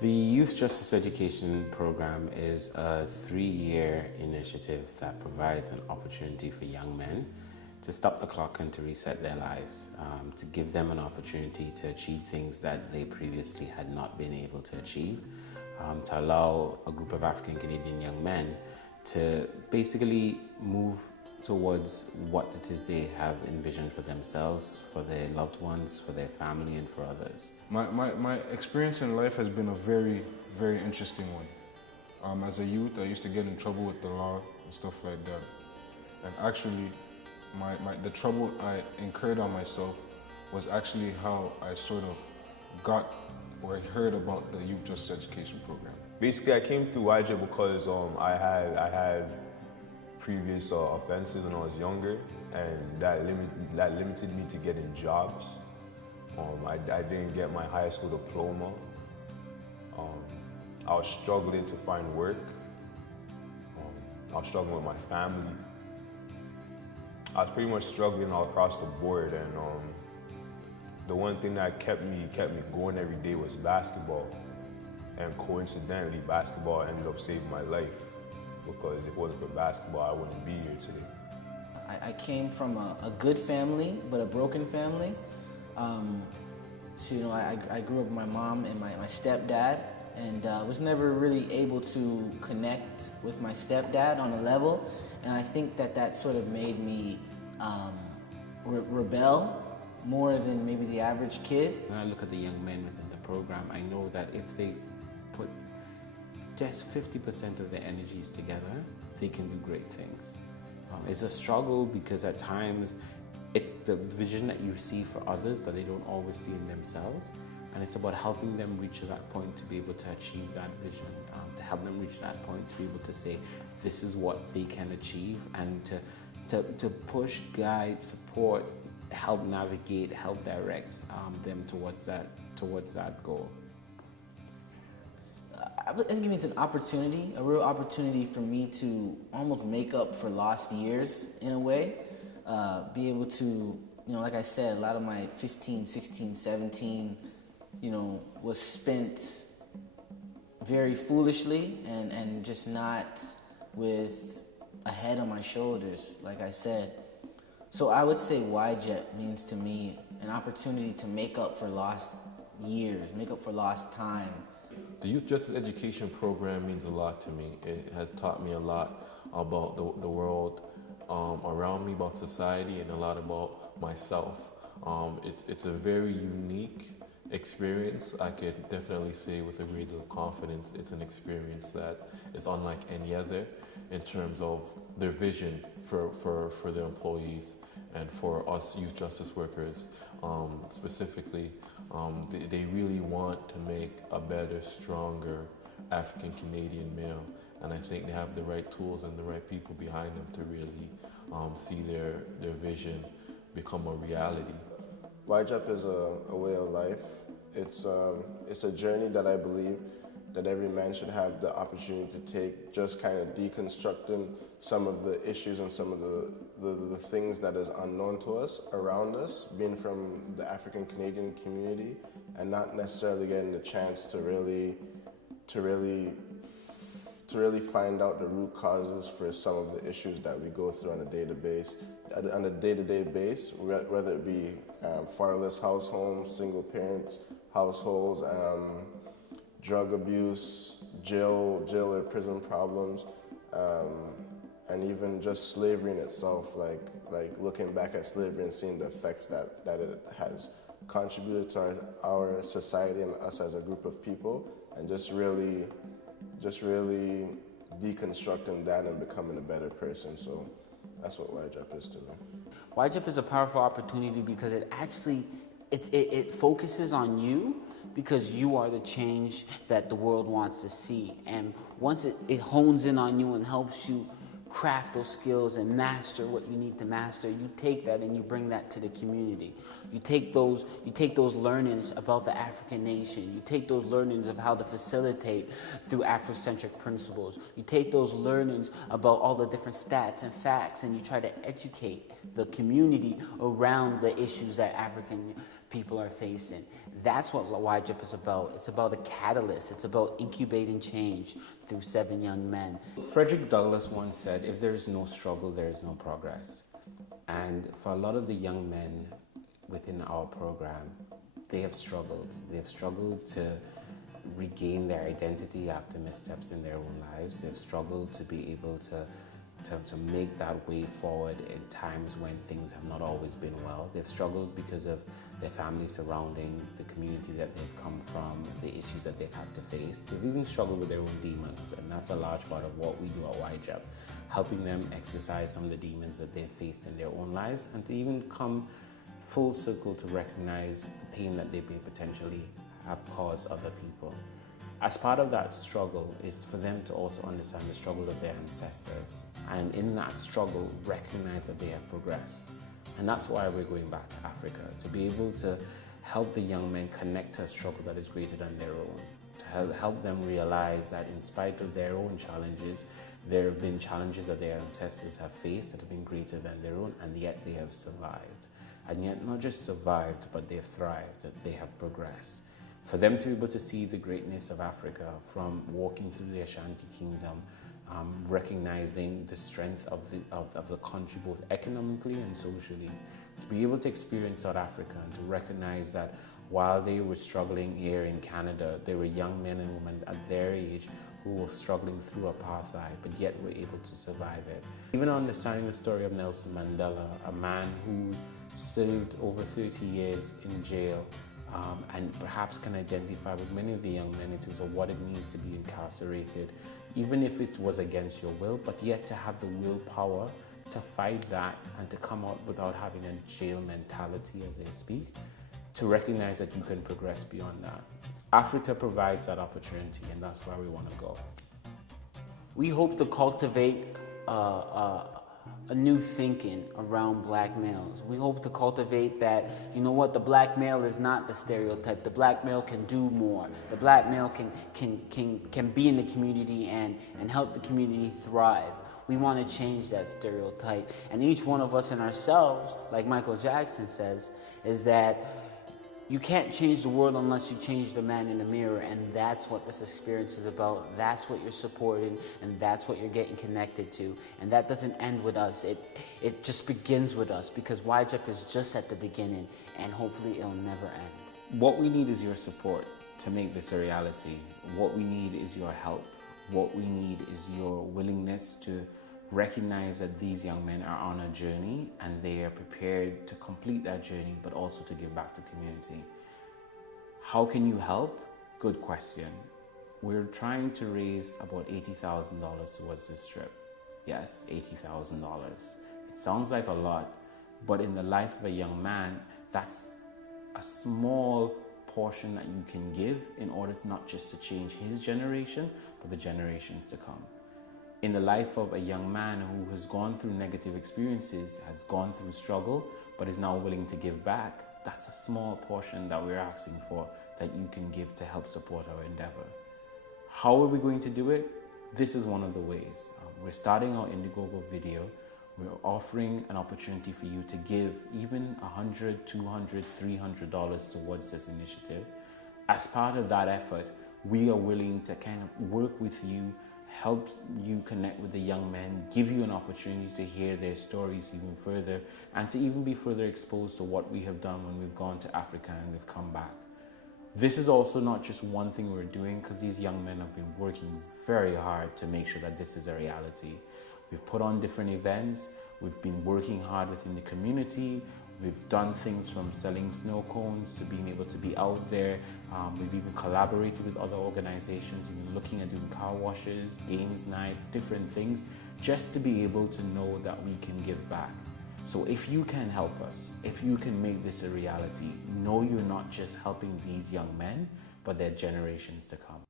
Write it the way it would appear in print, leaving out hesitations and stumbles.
The Youth Justice Education Program is a 3-year initiative that provides an opportunity for young men to stop the clock and to reset their lives, to give them an opportunity to achieve things that they previously had not been able to achieve, to allow a group of African Canadian young men to basically move towards what it is they have envisioned for themselves, for their loved ones, for their family, and for others. My experience in life has been a very, very interesting one. As a youth, I used to get in trouble with the law and stuff like that. And actually, the trouble I incurred on myself was actually how I sort of got or I heard about the Youth Justice Education Program. Basically, I came through YJEP because I had previous offenses when I was younger, and that limited me to getting jobs. I didn't get my high school diploma. I was struggling to find work. I was struggling with my family. I was pretty much struggling all across the board, and the one thing that kept me going every day was basketball. And coincidentally, basketball ended up saving my life, because if it wasn't for basketball, I wouldn't be here today. I came from a good family, but a broken family. So, you know, I grew up with my mom and my stepdad, and was never really able to connect with my stepdad on a level. And I think that sort of made me rebel more than maybe the average kid. When I look at the young men within the program, I know that if they put just 50% of their energies together, they can do great things. It's a struggle because at times it's the vision that you see for others, but they don't always see in themselves. And it's about helping them reach that point to be able to achieve that vision, to help them reach that point to be able to say, this is what they can achieve, and to push, guide, support, help navigate, help direct them towards that goal. I think it's an opportunity, a real opportunity for me to almost make up for lost years in a way. Be able to, you know, like I said, a lot of my 15, 16, 17, you know, was spent very foolishly and just not with a head on my shoulders, like I said. So I would say YJEP means to me an opportunity to make up for lost years, make up for lost time. The Youth Justice Education Program means a lot to me. It has taught me a lot about the world around me, about society, and a lot about myself. It's a very unique experience. I could definitely say with a great deal of confidence, it's an experience that is unlike any other in terms of their vision for their employees and for us youth justice workers specifically. They really want to make a better, stronger African Canadian male, and I think they have the right tools and the right people behind them to really see their vision become a reality. YJEP is a way of life. It's a journey that I believe that every man should have the opportunity to take, just kind of deconstructing some of the issues and some of the things that is unknown to us, around us, being from the African Canadian community, and not necessarily getting the chance to really find out the root causes for some of the issues that we go through on a day-to-day basis, whether it be fatherless households, single parents households, drug abuse, jail or prison problems, and even just slavery in itself, like looking back at slavery and seeing the effects that it has contributed to our society and us as a group of people, and just really deconstructing that and becoming a better person. So that's what YJEP is to me. YJEP is a powerful opportunity because it focuses on you, because you are the change that the world wants to see. And once it hones in on you and helps you craft those skills and master what you need to master, you take that and you bring that to the community. You take those learnings about the African nation. You take those learnings of how to facilitate through Afrocentric principles. You take those learnings about all the different stats and facts, and you try to educate the community around the issues that African people are facing. That's what YJEP is about. It's about a catalyst. It's about incubating change through 7 young men. Frederick Douglass once said, if there is no struggle, there is no progress. And for a lot of the young men within our program, they have struggled. They have struggled to regain their identity after missteps in their own lives. They've struggled to be able to make that way forward in times when things have not always been well. They've struggled because of their family surroundings, the community that they've come from, the issues that they've had to face. They've even struggled with their own demons, and that's a large part of what we do at YJEP, helping them exercise some of the demons that they've faced in their own lives, and to even come full circle to recognize the pain that they may potentially have caused other people. As part of that struggle is for them to also understand the struggle of their ancestors, and in that struggle recognize that they have progressed. And that's why we're going back to Africa, to be able to help the young men connect to a struggle that is greater than their own, to help them realize that in spite of their own challenges, there have been challenges that their ancestors have faced that have been greater than their own, and yet they have survived. And yet not just survived, but they've thrived, that they have progressed. For them to be able to see the greatness of Africa from walking through the Ashanti Kingdom, recognizing the strength of the country both economically and socially, to be able to experience South Africa and to recognize that while they were struggling here in Canada, there were young men and women at their age who were struggling through apartheid, but yet were able to survive it. Even understanding the story of Nelson Mandela, a man who served over 30 years in jail, and perhaps can identify with many of the young men in terms of what it means to be incarcerated, even if it was against your will, but yet to have the willpower to fight that and to come out without having a jail mentality, as they speak, to recognize that you can progress beyond that. Africa provides that opportunity, and that's where we want to go. We hope to cultivate a new thinking around black males. We hope to cultivate that, you know what, the black male is not the stereotype. The black male can do more. The black male can be in the community and help the community thrive. We want to change that stereotype. And each one of us in ourselves, like Michael Jackson says, is that you can't change the world unless you change the man in the mirror, and that's what this experience is about. That's what you're supporting, and that's what you're getting connected to. And that doesn't end with us. It just begins with us, because YJEP is just at the beginning, and hopefully it'll never end. What we need is your support to make this a reality. What we need is your help. What we need is your willingness to recognize that these young men are on a journey and they are prepared to complete that journey, but also to give back to community. How can you help? Good question. We're trying to raise about $80,000 towards this trip. Yes, $80,000. It sounds like a lot, but in the life of a young man, that's a small portion that you can give in order not just to change his generation, but the generations to come. In the life of a young man who has gone through negative experiences, has gone through struggle, but is now willing to give back, that's a small portion that we're asking for that you can give to help support our endeavor. How are we going to do it? This is one of the ways. We're starting our Indiegogo video. We're offering an opportunity for you to give even $100, $200, $300 towards this initiative. As part of that effort, we are willing to kind of work with you, help you connect with the young men, give you an opportunity to hear their stories even further, and to even be further exposed to what we have done when we've gone to Africa and we've come back. This is also not just one thing we're doing, because these young men have been working very hard to make sure that this is a reality. We've put on different events, we've been working hard within the community, we've done things from selling snow cones to being able to be out there. We've even collaborated with other organizations, even looking at doing car washes, games night, different things, just to be able to know that we can give back. So if you can help us, if you can make this a reality, know you're not just helping these young men, but their generations to come.